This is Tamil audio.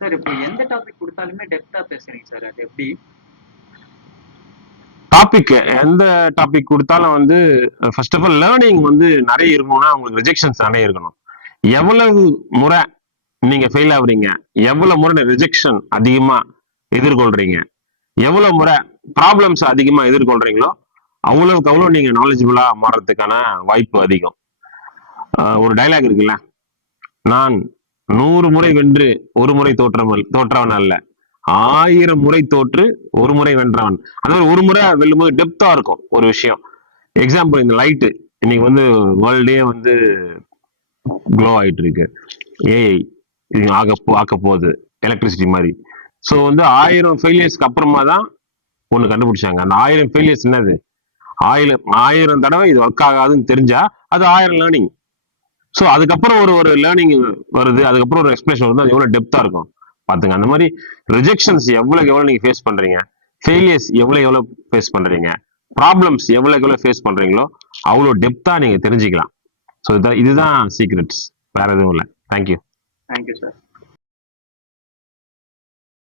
சார் இப்போ எந்த டாபிக் கொடுத்தாலுமே டெப்தா பேசுறீங்க சார், அது எப்படி? டாபிக் எந்த டாபிக் கொடுத்தாலும் வந்து ஃபர்ஸ்ட் ஆஃப் ஆல் லேர்னிங் வந்து நிறைய இருக்கணும்னா உங்களுக்கு ரிஜெக்ஷன்ஸ் நிறைய இருக்கணும். எவ்வளவு முறை நீங்க ஃபெயில் ஆகுறீங்க, எவ்வளவு முறை ரிஜெக்ஷன் அதிகமா எதிர்கொள்றீங்க, எவ்வளவு முறை ப்ராப்ளம்ஸ் அதிகமா எதிர்கொள்றீங்களோ அவ்வளவுக்கு அவ்வளவு நீங்க நாலேஜபிளா மாறதுக்கான வாய்ப்பு அதிகம். ஒரு டைலாக் இருக்குல்ல, நான் 100 முறை வென்று ஒரு முறை தோற்றவன் அல்ல, 1000 முறை தோற்று ஒரு முறை வென்றவன். அதாவது ஒரு முறை வெல்லும் போது டெப்தா இருக்கும் ஒரு விஷயம். எக்ஸாம்பிள், இந்த லைட்டு இன்னைக்கு வந்து வேர்ல்டே வந்து க்ளோ ஆயிட்டு இருக்கு. ஏஐ இது ஆக்க போகுது எலக்ட்ரிசிட்டி மாதிரி. ஸோ வந்து 1000 ஃபெயிலியர்ஸ்க்கு அப்புறமா தான் ஒன்று கண்டுபிடிச்சாங்க. அந்த 1000 ஃபெயிலியர்ஸ் என்னது, 1000 தடவை இது ஒர்க் ஆகாதுன்னு தெரிஞ்சா அது 1000 லேர்னிங். ஸோ அதுக்கப்புறம் ஒரு லேர்னிங் வருது, அதுக்கப்புறம் ஒரு எக்ஸ்பிளேஷன் வருது, அது எவ்வளோ டெப்தா இருக்கும் பாத்துங்க. அந்த மாதிரி ரிஜெக்ஷன்ஸ் எவ்வளோக்கு எவ்வளோ நீங்க ஃபேஸ் பண்றீங்க, ஃபெயிலியர்ஸ் எவ்வளோ ஃபேஸ் பண்றீங்க, ப்ராப்ளம்ஸ் எவ்வளோக்கு எவ்வளோ ஃபேஸ் பண்றீங்களோ அவ்வளோ டெப்தா நீங்க தெரிஞ்சுக்கலாம். ஸோ இதுதான் சீக்ரெட்ஸ், வேற எதுவும் இல்லை. தேங்க்யூ. Thank you sir.